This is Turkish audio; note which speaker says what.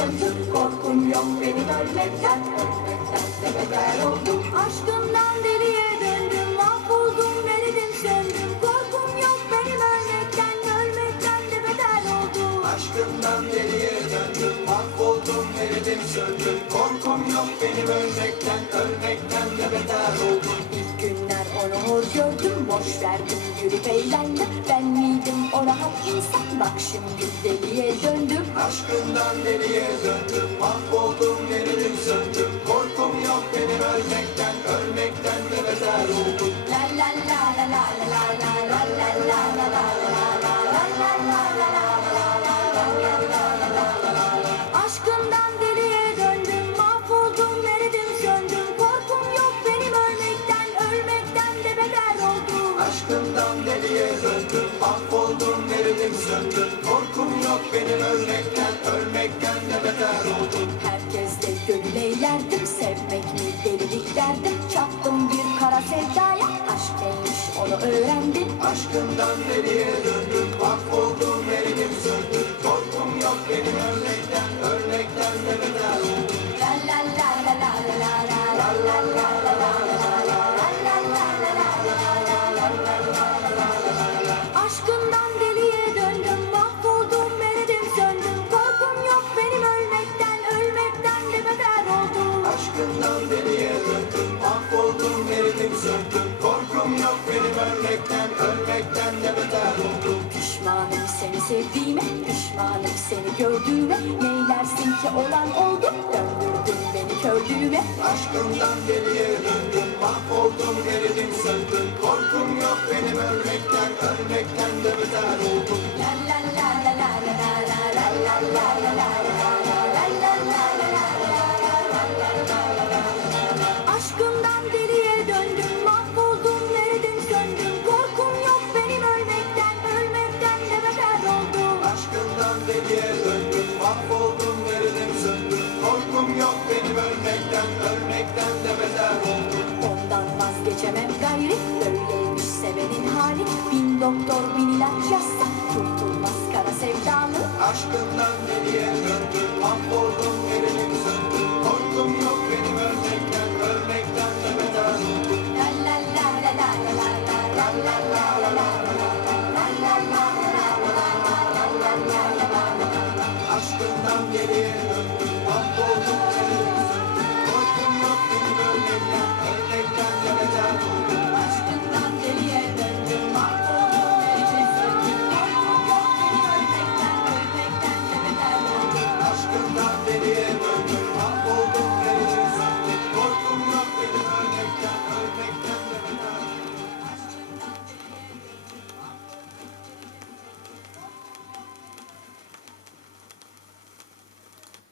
Speaker 1: söndüm Korkum yok benim ölmekten Ölmekten de beter oldum.
Speaker 2: Aşkından deliye döndüm Mahvoldum eridim söndüm Korkum yok benim ölmekten Ölmekten de beter oldum.
Speaker 1: Aşkından deliye döndüm Mahvoldum eridim söndüm. Korkum yok benim ölmekten Ölmekten
Speaker 2: gördüm Boş verdim yürüp eğlendim. Ben miydim o rahat insan? Bak şimdi deliye döndüm.
Speaker 1: Aşkından deliye döndüm Mahvoldum eridim söndüm. Korkum yok benim ölmekten Ölmekten de beter oldum
Speaker 2: Herkesle gönül eğlerdim Sevmek mi delilik derdim? Çattım bir kara sevdaya Aşk neymiş onu öğrendim.
Speaker 1: Aşkından deliye döndüm Mahvoldum eridim söndüm. Korkum yok benim ölmekten Ölmekten de beter oldum
Speaker 2: la la la la la la la la la la Korkum yok benim ölmekten Ölmekten de beter oldum Pişmanım seni sevdiğime Pişmanım seni gördüğüme Neylersin ki olan oldu Döndürdün beni kördüğüme
Speaker 1: Aşkından deliye döndüm Mahvoldum eridim söndüm Korkum yok benim ölmekten Ölmekten de beter oldum
Speaker 2: la la la la la la la la la la la la hali Bin doktor bin ilaç yazsa Kurtulmaz kara sevdalı
Speaker 1: Aşkından deliye döndüm Mahvoldum